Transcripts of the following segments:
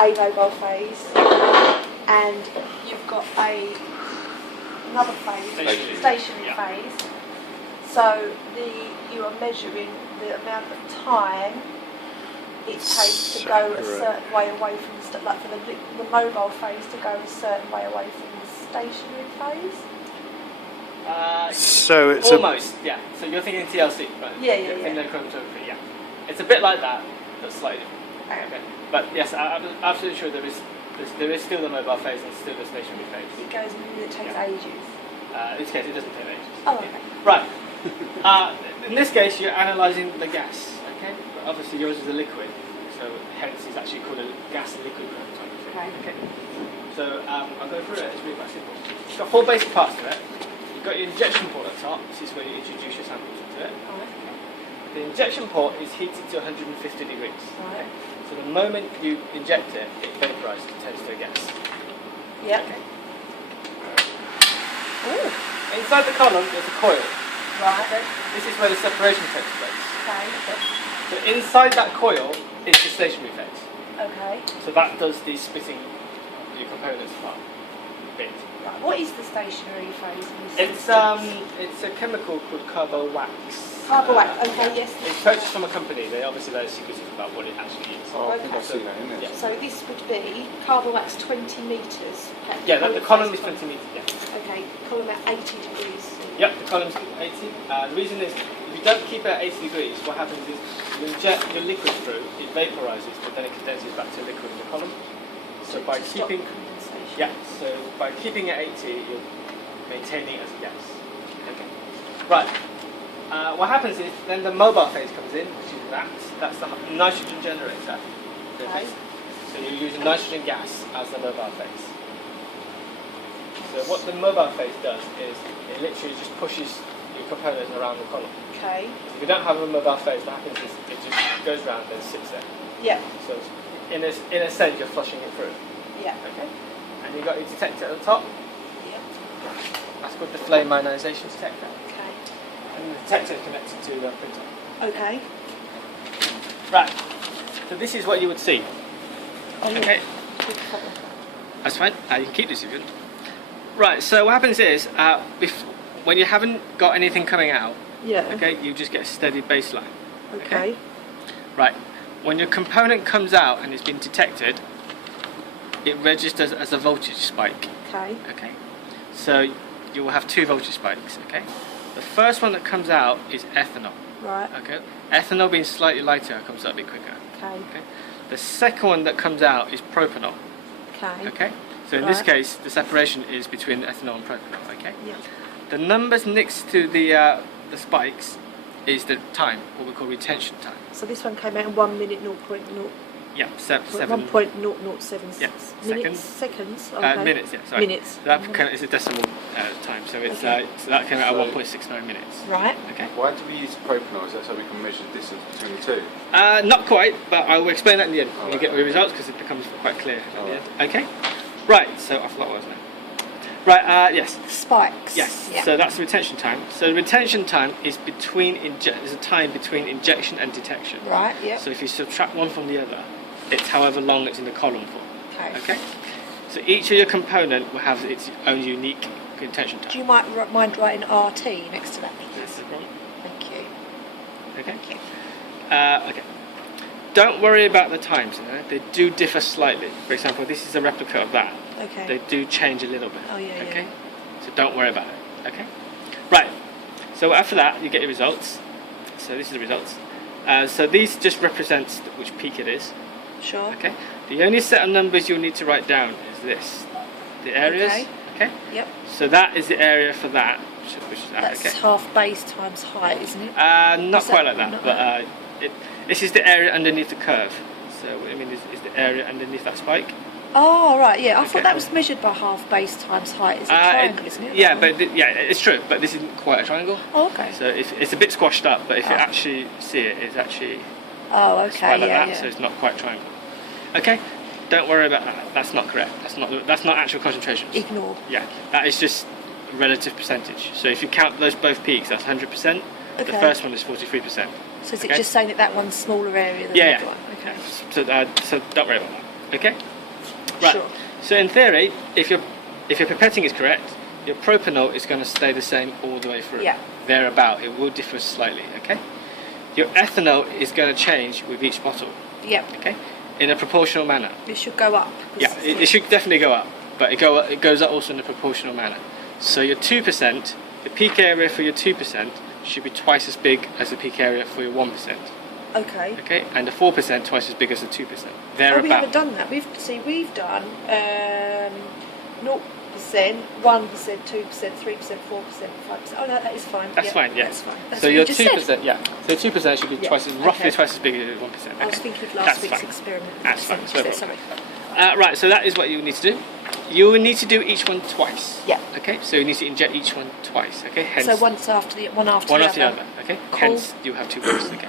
a mobile phase, and you've got another phase, stationary phase. So you are measuring the amount of time it takes to go a certain way away from like for the mobile phase to go a certain way away from the stationary phase. So it's almost, yeah. So you're thinking TLC, right? Yeah. Chromatography, yeah. It's a bit like that, but slightly different. Okay. But yes, I'm absolutely sure there is still the mobile phase and still the stationary phase. It takes ages. In this case, it doesn't take ages. Oh, okay. Right. In this case, you're analysing the gas. Okay. But obviously, yours is a liquid, so hence it's actually called a gas and liquid chromatography. Okay. So I'll go through it. It's really quite simple. It's got 4 basic parts to it. You've got your injection port at the top. This is where you introduce your samples into it. Right. The injection port is heated to 150 degrees. Right. So the moment you inject it, it vaporises, it turns to a gas. Yep. Okay. Ooh. Inside the column, there's a coil. Right. Okay. This is where the separation takes place. Okay. So inside that coil is the stationary phase. Okay. So that does the splitting of your components apart. Bit. Right. What is the stationary phase? It's a chemical called carbo wax. Carbo wax. Okay. Yes. It's purchased from a company. They obviously very secretive about what it actually is. I think I've seen that in there. Yeah. So this would be carbo wax 20 metres. Okay. Yeah, the column is 20 metres. Yeah. Okay. Column at 80 degrees. Yep, the column's 80. The reason is, if you don't keep it at 80 degrees, what happens is you inject your liquid through, it vaporises, but then it condenses back to liquid in the column. So by keeping, by keeping it at 80, you're maintaining it as a gas. Okay. Right. What happens is then the mobile phase comes in, which is that's the nitrogen generator. Okay. So you're using nitrogen gas as the mobile phase. So what the mobile phase does is it literally just pushes your components around the column. Okay. If you don't have a mobile phase, what happens is it just goes around and sits there. Yeah. So in a sense, you're flushing it through. Yeah. Okay. And you've got your detector at the top. Yeah. That's called the flame ionization detector. Okay. And the detector is connected to the printer. Okay. Right. So this is what you would see. Oh, yeah. Okay. That's fine. You can keep this if you want. Right, so what happens is, when you haven't got anything coming out, okay, you just get a steady baseline. Okay. Right, when your component comes out and it's been detected, it registers as a voltage spike. Okay. Okay. So you will have 2 voltage spikes. Okay. The first one that comes out is ethanol. Right. Okay. Ethanol being slightly lighter comes out a bit quicker. Okay. Okay. The second one that comes out is propanol. Okay. Okay. So in this case, the separation is between ethanol and propanol. Okay. Yeah. The numbers next to the spikes is the time, what we call retention time. So this one came out in 1 minute 0.0. Yeah, 7. 1.007 Yeah, seconds. Okay. Minutes. Yeah, sorry. Minutes. So that kind of is a decimal time. So it's so that came out at 1.69 minutes. Right. Okay. Why do we use propanol? Is that so we can measure the distance between the two? Not quite, but I will explain that in the end when you get the results because it becomes quite clear at the end. Okay. Right. So I forgot what I was saying. Right. Yes. Spikes. Yes. Yeah. So that's the retention time. So the retention time is between there's a time between injection and detection. Right. Yeah. So if you subtract one from the other, it's however long it's in the column for. Okay. Okay. So each of your component will have its own unique retention time. Do you mind writing RT next to that, please? That's the problem. Thank you. Okay. Thank you. Okay. Don't worry about the times. You know? They do differ slightly. For example, this is a replica of that. Okay. They do change a little bit. Oh yeah. Okay. Yeah. So don't worry about it. Okay. Right. So after that, you get your results. So this is the results. So these just represents which peak it is. Sure. Okay. The only set of numbers you'll need to write down is this. The areas. Okay. Yep. So that is the area for that. Which is that. That's Okay. half base times height, isn't it? Not quite like that, not but this is the area underneath the curve. So what I mean is the area underneath that spike. Oh right, yeah. I thought Okay. that was measured by half base times height. It's a triangle, isn't it? Yeah, but it's true. But this isn't quite a triangle. Oh, okay. So it's a bit squashed up, but if you actually see it, it's actually Oh, okay. quite like Yeah, that. yeah. So it's not quite a triangle. Okay. Don't worry about that. That's not correct. That's not actual concentrations. Ignore. Yeah, that is just relative percentage. So if you count those both peaks, that's 100%. The Okay. first one is 43%. So is it Okay. just saying that one's smaller area than Yeah, the yeah. other one? Okay. So don't worry about that. Okay? Right. Sure. So in theory, if your pipetting is correct, your propanol is going to stay the same all the way through. Yeah. Thereabout. It will differ slightly, okay? Your ethanol is going to change with each bottle, Yep. okay? In a proportional manner. It should go up. Yeah, it should definitely go up, but it goes up also in a proportional manner. So your 2%, the peak area for your 2% should be twice as big as the peak area for your 1%. Okay. Okay, and the 4% twice as big as the 2%. Oh, Thereabout. we haven't done that. We've done 0%, 1%, 2%, 3%, 4%, 5%. Oh no, that is fine. That's fine, yeah. That's fine. That's So what your you just 2%, said. yeah. So 2% should be Yeah, roughly okay. twice as big as 1%. I was Okay. thinking of last That's week's fine. experiment. That's fine. Sorry. So- Sorry. Right, so that is what you need to do. You will need to do each one twice. Yeah. Okay, so you need to inject each one twice. Okay, hence So one after the one other. after the other. Okay, Cool. hence you have 2 weeks. Okay.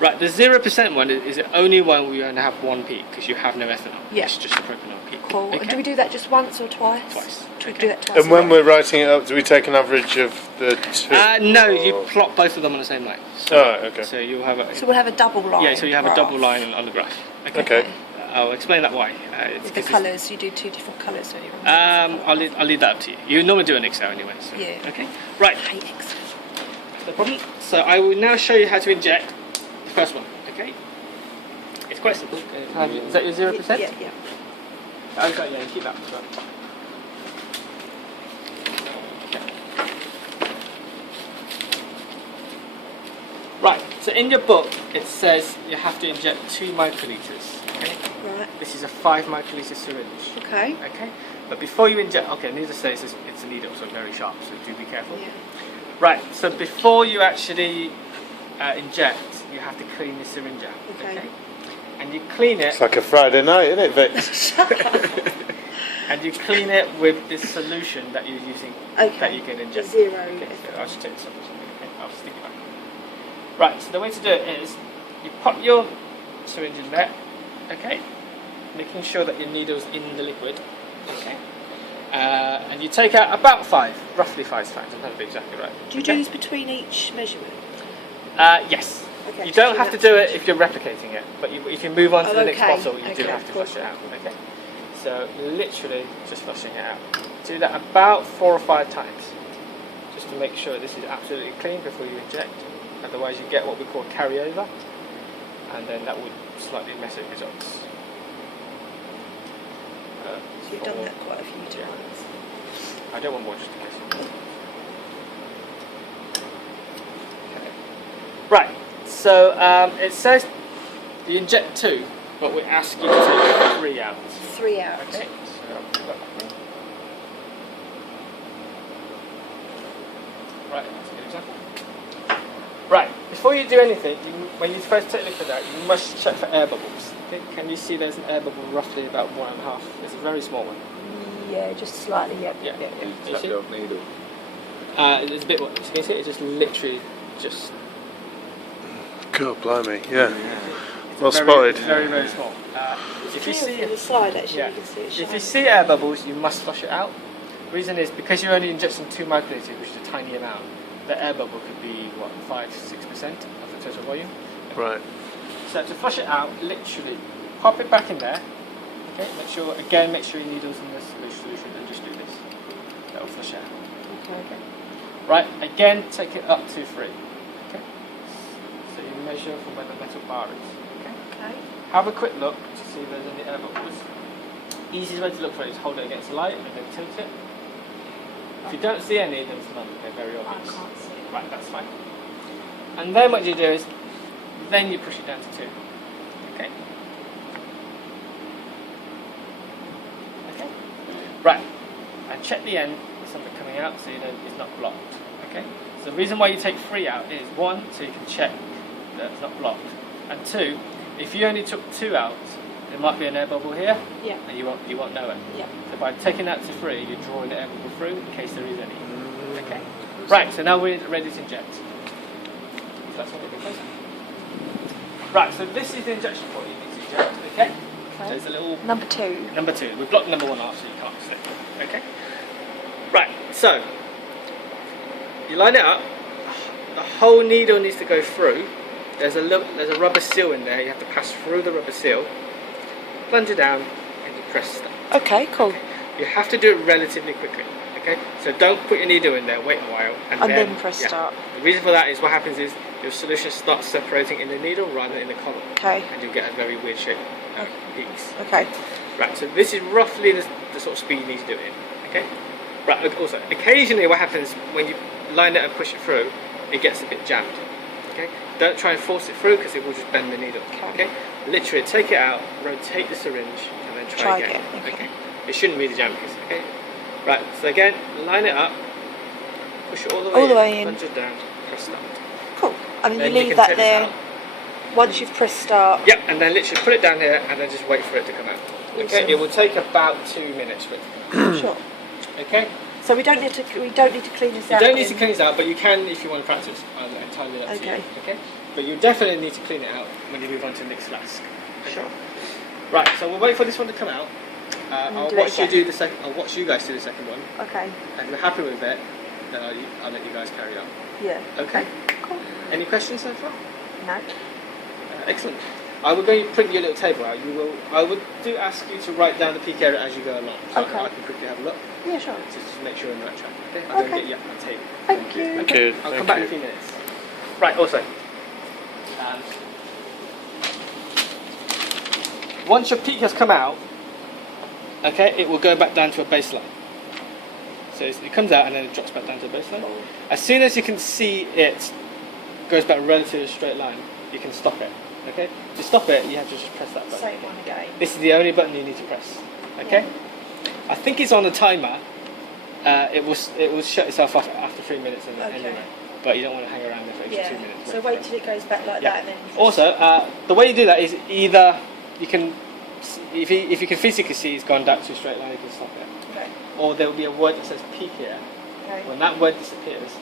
Right, the 0% one is the only one where you're going to have one peak because you have no ethanol. Yeah. It's just a propanol peak. Cool. Okay. And do we do that just once or twice? Twice. Do we Okay. do that twice? And when we're writing it up, do we take an average of the two? No, Or- you plot both of them on the same line. So, Oh, okay. So you'll have a So we'll have a double line. yeah. So you have a graph. double line on the graph. Okay. I'll explain that why. It's With the 'cause it's- colours, you do 2 different colours, don't you? I'll leave that up to you. You normally do an Excel anyway. So. Yeah. Okay. Right. I hate Excel. No problem. So I will now show you how to inject the first one. Okay. It's quite simple. Is that your 0%? Yeah, yeah. Okay. Yeah. Keep that. As well. Right. So in your book, it says you have to inject 2 microliters. Okay. Right. This is a 5 microliter syringe. Okay. Okay. But before you inject, okay, needless to say, it's a needle, so very sharp. So do be careful. Yeah. Right, so before you actually inject, you have to clean the syringe out. Okay. And you clean it, It's like a Friday night, isn't it, Vic? and you clean it with this solution that you're using Okay. that you can The inject. zero. Okay, so I'll just take this off or something. Okay, I'll stick it back. Right, so the way to do it is you pop your syringe in there, okay, making sure that your needle's in the liquid, okay. And you take out about 5, roughly 5 strands. I'm not be exactly right. Do you do this between each measurement? Yes. Okay. You don't have to do it if you're replicating it, but if you move on to Oh, the next okay. bottle, you do Okay, have to cool. flush it out. Okay. So literally just flushing it out. Do that about 4 or 5 times, just to make sure this is absolutely clean before you inject. Otherwise, you get what we call carryover, and then that would slightly mess up results. So you've done that quite a few times. I don't want more just in case. Okay. Right, so it says you inject 2, but we ask you to take 3 out. 3 out. Okay, so I'll put that back in. Right, that's a good example. Right, before you do anything, when you first take liquid out, you must check for air bubbles. Okay, can you see there's an air bubble roughly about 1.5? It's a very small one. Yeah, just slightly. Yeah. Yeah. Yeah. Can you Like see? a needle. There's a bit what you can see. It's just literally just. God, blimey, yeah. It's Well very, spotted. It's very very small. If you Clear see from the side, actually, yeah. you can see it If you shining. see air bubbles, you must flush it out. The reason is because you're only injecting 2 microliters, which is a tiny amount. The air bubble could be what 5-6% of the total volume. Right. So to flush it out, literally pop it back in there. Okay. Make sure your needle's in the solution and just do this. That'll flush it out. Okay. Right. Again, take it up to 3. Okay. So you measure from where the metal bar is. Okay. Okay. Have a quick look to see if there's any air bubbles. Easiest way to look for it is hold it against the light and then tilt it. If you don't see any, then it's none. They're very I obvious. can't see it. Right, that's fine. And then what you do is, then you push it down to 2. Okay. Okay. Right. And check the end. There's something coming out, so you know it's not blocked. Okay. So the reason why you take 3 out is 1, so you can check that it's not blocked, and 2, if you only took 2 out, there might be an air bubble here, Yeah. and you won't know it. Yeah. So by taking that to 3, you're drawing the air bubble through in case there is any. Okay. Right. So now we're ready to inject. So that's what we're going to do. Right. So this is the injection point you need to inject. Okay. So Okay. it's a little Number 2. number 2. We've blocked number 1 off, so you can't slip. Okay. Right. So you line it up. The whole needle needs to go through. There's a rubber seal in there. You have to pass through the rubber seal. Plunge it down, press start. Okay, cool. You have to do it relatively quickly. Okay, so don't put your needle in there, wait a while, and then press start. The reason for that is what happens is your solution starts separating in the needle rather than in the column. Okay. And you get a very weird shape peaks. Okay. Right, so this is roughly the sort of speed you need to do it in. Okay. Right. Also, occasionally what happens when you line it and push it through, it gets a bit jammed. Okay. Don't try and force it through because it will just bend the needle. Okay. Literally, take it out, rotate the syringe, and then try again. Okay. It shouldn't be the jam piece. Okay. Right, so again, line it up, push it all the way in, plunge it down, press start. Cool. And then you leave can that take there this once you've pressed start. Yep, and then literally put it down here and then just wait for it to come out. Okay, Awesome. it will take about 2 minutes for it to come out. Sure. Okay? So we don't need to clean this You out. don't need to clean this out, but you can if you want to practice. Entirely up to you. Okay? But you definitely need to clean it out when you move on to the next flask. Okay? Sure. Right, so we'll wait for this one to come out. I'll do watch it you again. do the second. I'll watch you guys do the second one. Okay. And if you're happy with it, then I'll let you guys carry on. Yeah. Okay. Cool. Any questions so far? No. Excellent. I will go and print your little table out. I would do ask you to write down the peak area as you go along, so Okay. I can quickly have a look. Yeah, sure. Just to make sure we're on the right track. Okay. I'll go and Okay. get you up on the table. Thank you. Thank you. I'll Thank come back in you. a few minutes. Right. Also. Once your peak has come out, okay, it will go back down to a baseline. So it comes out and then it drops back down to a baseline. As soon as you can see it goes back relatively straight line, you can stop it. Okay? To stop it, you have to just press that button. Same one again. This is the only button you need to press. Okay? I think it's on a timer. It will shut itself off after 3 minutes anyway. But you don't want to hang around there for extra 2 minutes. So wait till it goes back like that and then. Also, the way you do that is either you can, if you can physically see it's gone back to a straight line, you can stop it. Okay. Or there will be a word that says peak here. Okay. When that word disappears,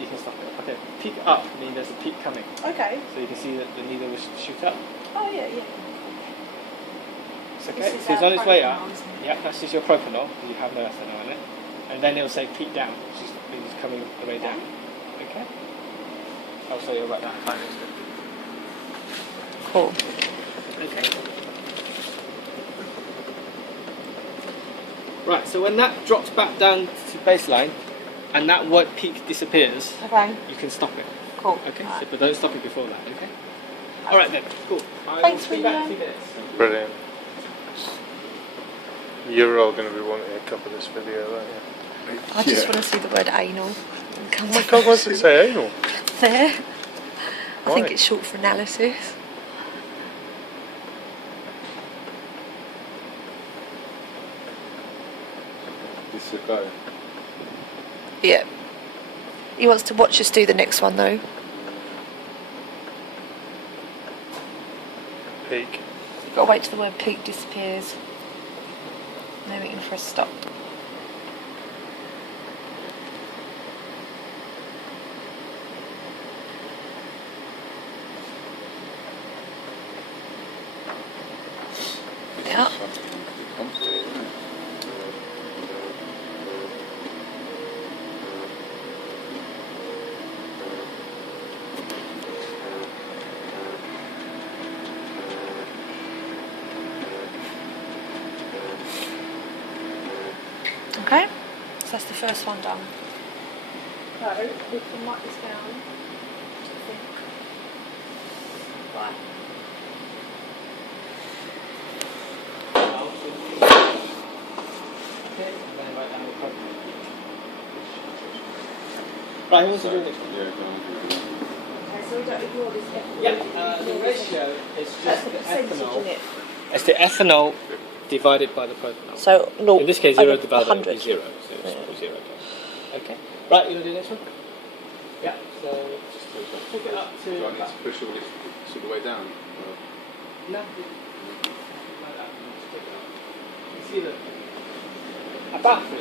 you can stop it. Okay, peak up means there's a peak coming. Okay. So you can see that the needle will shoot up. Oh yeah, yeah. It's okay. This is So it's on its way up. propanol, isn't it? Yeah, that's just your propanol. You have no ethanol in it. And then it'll say peak down, which means it's coming the way down. Okay. I'll show you about that time next time. Cool. Okay. Right, so when that drops back down to baseline and that word peak disappears, Okay. you can stop it. Cool. Okay, Right. so, but don't stop it before that, okay? Alright then, cool. Thanks, I'll be back in a William. few minutes. Brilliant. You're all going to be wanting a copy of this video, aren't you? I just want to see the word anal. Come Oh my God, what does it say? Anal? there. I think Why? it's short for analysis. This is a go. Yeah. He wants to watch us do the next one though. Peak. You've got to wait till the word peak disappears. And then we can press stop. Yeah. Okay, so that's the first one done. So we can write this down. I think. Right. Right, who wants to do this one? Yeah, go on. Okay, so we don't ignore this. Yeah, the ratio is That's just the the percentage in ethanol. it. It's the ethanol divided by the propanol. So no. In this case, 0 divided by 100. 0. So it's 0. Okay. Right, you want to do this one? Yeah. So just pick it up to. Do I need to push all this all the way down? No. Like that. Just pick it up. You see that? About 3.